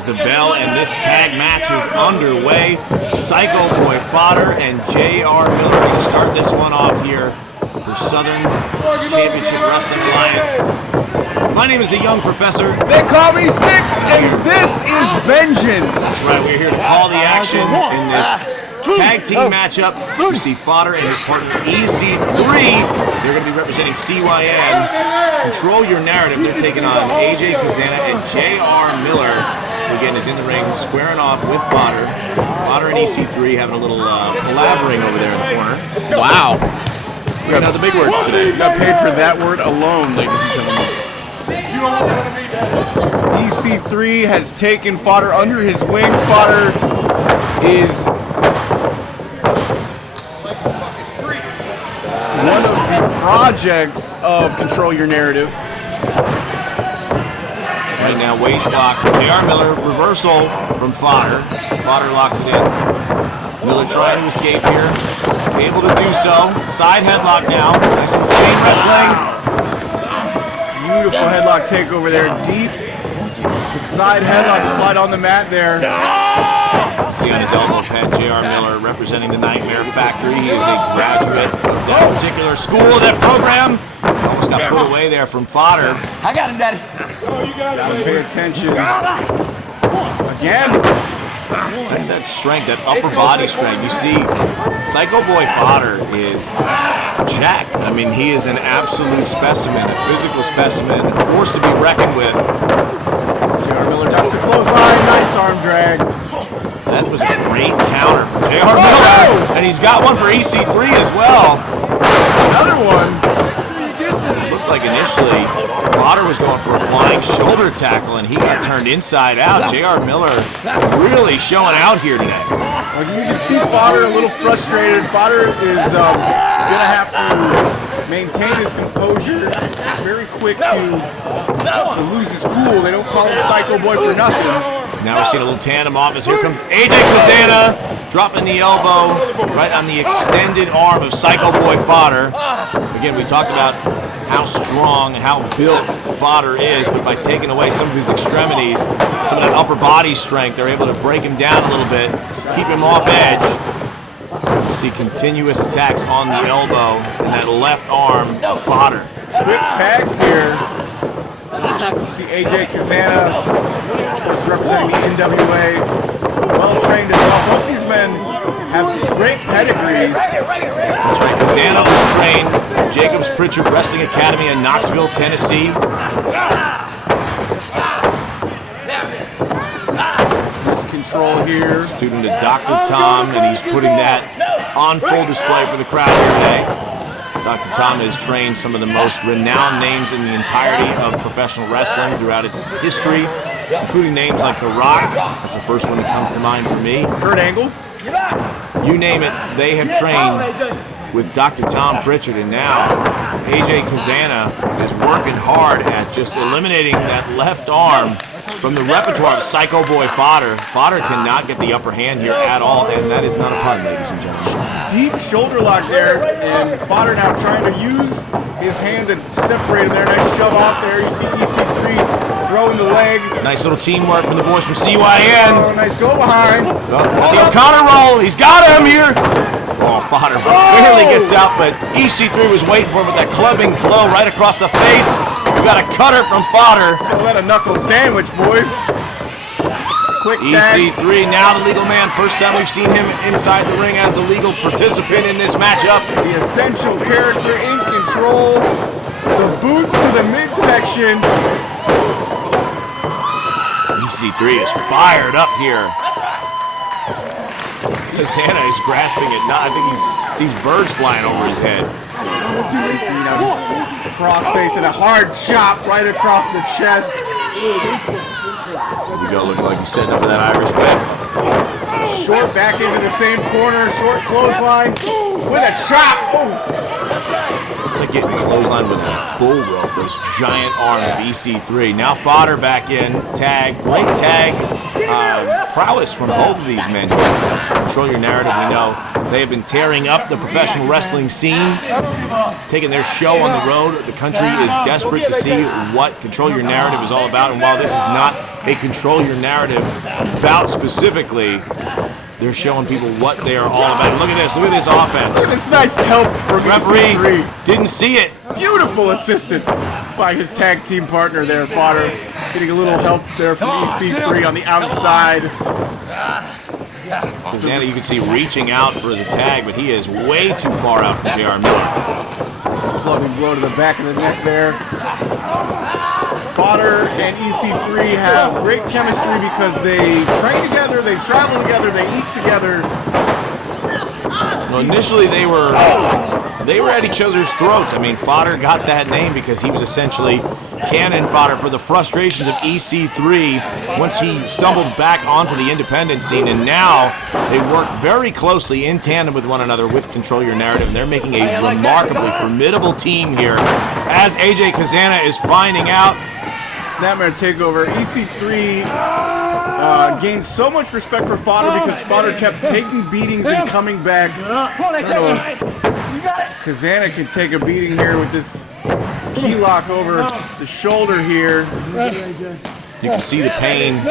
There's the bell, and this tag match is underway. Psycho Boy Fodder and J.R. Miller are going to start this one off here for Southern Championship Wrestling Alliance. My name is the Young Professor. They call me Stix, and this is vengeance. That's right, we're here to call the action in this tag team matchup. You see Fodder and his partner EC3. They're going to be representing CYN. Control Your Narrative. They're taking on AJ Cazana and J.R. Miller. Again, is in the ring, squaring off with Fodder. Fodder and EC3 having a little collaborating over there in the corner. Wow. We got the big words today. You got paid for that word alone, ladies and gentlemen. EC3 has taken Fodder under his wing. Fodder is one of the projects of Control Your Narrative. Right now, waist lock from J.R. Miller, reversal from Fodder. Fodder locks it in. Miller trying to escape here. Able to do so. Side headlock now. Nice little chain wrestling. Beautiful headlock takeover there. Deep side headlock applied on the mat there. See on his elbows head, J.R. Miller representing the Nightmare Factory. He is a graduate of that particular school, that program. Almost got put away there from Fodder. I got him, Daddy. Gotta pay attention. Again. That's that strength, that upper body strength. You see, Psycho Boy Fodder is jacked. I mean, he is an absolute specimen, a physical specimen, a force to be reckoned with. J.R. Miller ducks the clothesline. Nice arm drag. That was a great counter from J.R. Miller. And he's got one for EC3 as well. Another one. Looks like initially Fodder was going for a flying shoulder tackle, and he got turned inside out. J.R. Miller really showing out here today. Well, you can see Fodder a little frustrated. Fodder is going to have to maintain his composure. He's very quick to lose his cool. They don't call him Psycho Boy for nothing. Now we're seeing a little tandem office. Here comes AJ Cazana, dropping the elbow right on the extended arm of Psycho Boy Fodder. Again, we talked about how strong, how built Fodder is, but by taking away some of his extremities, some of that upper body strength, they're able to break him down a little bit, keep him off edge. You see continuous attacks on the elbow and that left arm of Fodder. Quick tags here. You see AJ Cazana is representing the NWA. Well trained as well. Both these men have great pedigrees. That's right. Cazana was trained at Jacobs Pritchard Wrestling Academy in Knoxville, Tennessee. Control here. Student of Dr. Tom, and he's putting that on full display for the crowd here today. Dr. Tom has trained some of the most renowned names in the entirety of professional wrestling throughout its history, including names like The Rock. That's the first one that comes to mind for me. Kurt Angle. You name it, they have trained with Dr. Tom Pritchard, and now AJ Cazana is working hard at just eliminating that left arm from the repertoire of Psycho Boy Fodder. Fodder cannot get the upper hand here at all, and that is not a pun, ladies and gentlemen. Deep shoulder lock there, and Fodder now trying to use his hand to separate him there. Nice shove off there. You see EC3 throwing the leg. Nice little teamwork from the boys from CYN. Oh, nice go behind. The O'Connor roll. He's got him here. Oh, Fodder barely gets out, but EC3 was waiting for him with that clubbing blow right across the face. We got a cutter from Fodder. Call that a knuckle sandwich, boys. Quick tag. EC3 now the legal man. First time we've seen him inside the ring as the legal participant in this matchup. The essential character in control. The boots to the midsection. EC3 is fired up here. Cazana is grasping it. I think he sees birds flying over his head. Crossface and a hard chop right across the chest. There we go, looking like he's setting up for that Irish whip. Short back into the same corner, short clothesline with a chop. Oh. Looks like getting clothesline with a bull rope, those giant arms of EC3. Now Fodder back in, tag, great tag. prowess from both of these men. Control Your Narrative, we know they have been tearing up the professional wrestling scene, taking their show on the road. The country is desperate to see what Control Your Narrative is all about, and while this is not a Control Your Narrative bout specifically, they're showing people what they are all about. Look at this offense. Look at this nice help from Referee EC3. didn't see it. Beautiful assistance by his tag team partner there, Fodder. Getting a little help there from EC3 on the outside. Cazana, you can see reaching out for the tag, but he is way too far out from J.R. Miller. Clubbing blow to the back of the neck there. Fodder and EC3 have great chemistry because they train together, they travel together, they eat together. Well, initially they were at each other's throats. I mean, Fodder got that name because he was essentially cannon fodder for the frustrations of EC3 once he stumbled back onto the independent scene, and now they work very closely in tandem with one another with Control Your Narrative, and they're making a remarkably formidable team here as AJ Cazana is finding out. Snapmare takeover. EC3 gained so much respect for Fodder because Fodder kept taking beatings and coming back. I don't know if Cazana can take a beating here with this key lock over the shoulder here. You can see the pain,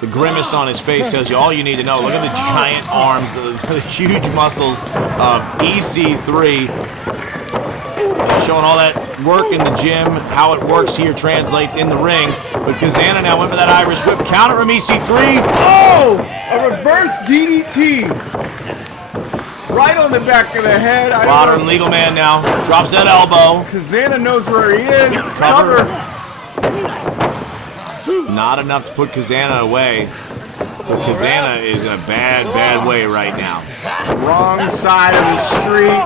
the grimace on his face tells you all you need to know. Look at the giant arms, the huge muscles of EC3. Showing all that work in the gym, how it works here translates in the ring. But Cazana now went for that Irish whip counter from EC3. Oh! A reverse DDT. Right on the back of the head. Fodder, legal man now, drops that elbow. Cazana knows where he is. Cover. Not enough to put Cazana away. But Cazana is in a bad way right now. Wrong side of the street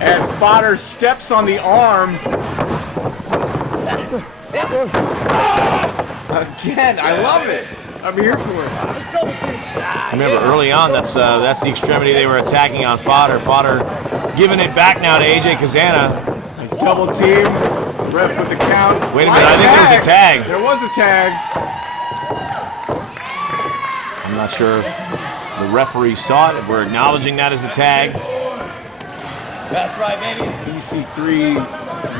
as Fodder steps on the arm. Again, I love it. I'm here for it. Remember, early on, that's the extremity they were attacking on Fodder. Fodder giving it back now to AJ Cazana. Nice double team. Ref with the count. Wait a minute, I think there was a tag. There was a tag. I'm not sure if the referee saw it, if we're acknowledging that as a tag. That's right, baby. EC3,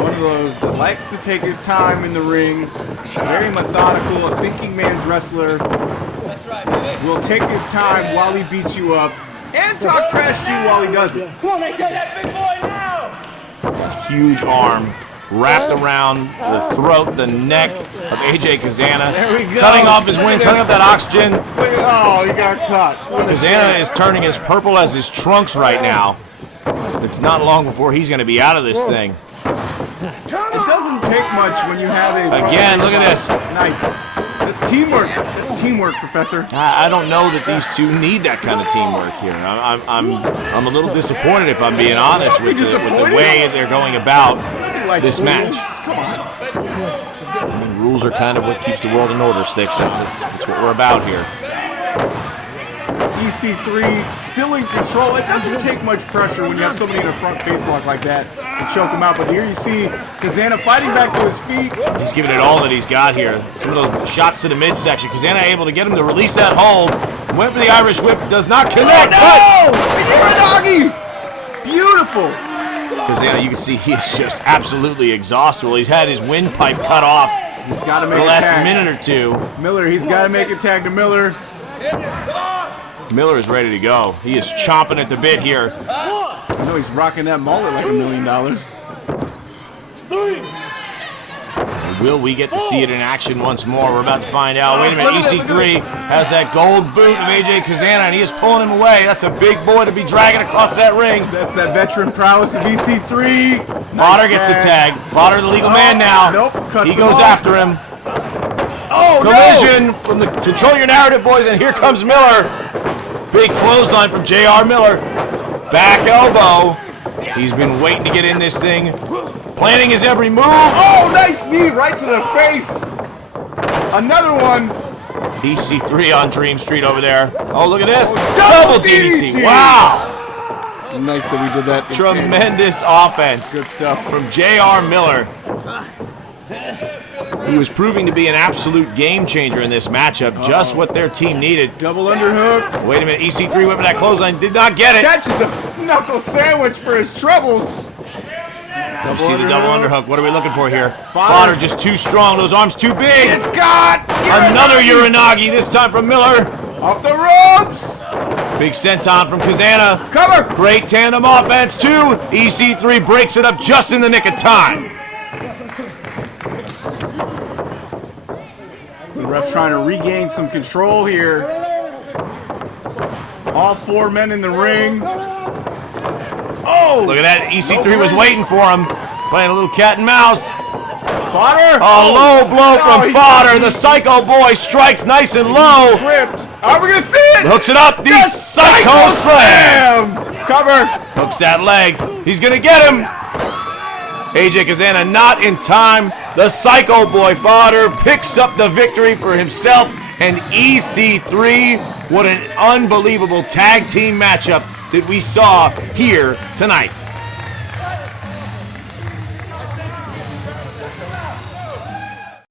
one of those that likes to take his time in the ring. Very methodical, a thinking man's wrestler. That's right, baby. Will take his time while he beats you up and talk trash to you while he does it. Come on, AJ, that big boy now! A huge arm wrapped around the throat, the neck of AJ Cazana. There we go. Cutting off his wind, cutting off that oxygen. Oh, he got caught. Cazana is turning as purple as his trunks right now. It's not long before he's going to be out of this thing. It doesn't take much when you have a... Again, look at this. Nice. That's teamwork. That's teamwork, Professor. I don't know that these two need that kind of teamwork here. I'm a little disappointed, if I'm being honest, with the way they're going about this match. Come on. I mean, rules are kind of what keeps the world in order, Stix. That's what we're about here. EC3 still in control. It doesn't take much pressure when you have somebody in a front face lock like that to choke him out. But here you see Cazana fighting back to his feet. He's giving it all that he's got here. Some of those shots to the midsection. Cazana able to get him to release that hold. Went for the Irish whip. Does not connect. Oh, no! You're a doggy! Beautiful. Cazana, you can see he is just absolutely exhausted. He's had his windpipe cut off He's got to make the a last tag. minute or two. Miller, he's got to make a tag to Miller. Miller is ready to go. He is chomping at the bit here. I know he's rocking that mullet like $1 million. Will we get to see it in action once more? We're about to find out. Wait a minute, EC3 has that gold boot of AJ Cazana, and he is pulling him away. That's a big boy to be dragging across that ring. That's that veteran prowess of EC3. Fodder gets the tag. Fodder, the legal man now. Nope, cuts He him goes off. after him. Oh, Collision from the Control Your Narrative boys, and here comes Miller. Big clothesline from J.R. Miller. Back elbow. He's been waiting to get in this thing. Planning his every move. Oh, nice knee right to the face. Another one. EC3 on Dream Street over there. Oh, look at this. Double Double DDT. DDT. Wow. Nice that we did that. Tremendous offense Good stuff. from J.R. Miller. He was proving to be an absolute game changer in this matchup, just what their team needed. Double underhook. Wait a minute, EC3 whipping that clothesline, did not get it. Catches a knuckle sandwich for his troubles. You see the double underhook. What are we looking for here? Fodder. Fodder just too strong. Those arms too big. It's got Another Uranagi, this time from Miller. off the ropes. Big senton from Cazana. Cover. Great tandem offense, too. EC3 breaks it up just in the nick of time. The ref trying to regain some control here. All 4 men in the ring. Oh! Look at that. EC3 was waiting for him. Playing a little cat and mouse. Fodder. A low blow from he- Fodder. The Psycho Boy strikes nice and low. Tripped. Are we gonna see it? Hooks it up. The Psycho Slam. Cover. Hooks that leg. He's going to get him. AJ Cazana not in time. The Psycho Boy Fodder picks up the victory for himself and EC3. What an unbelievable tag team matchup that we saw here tonight.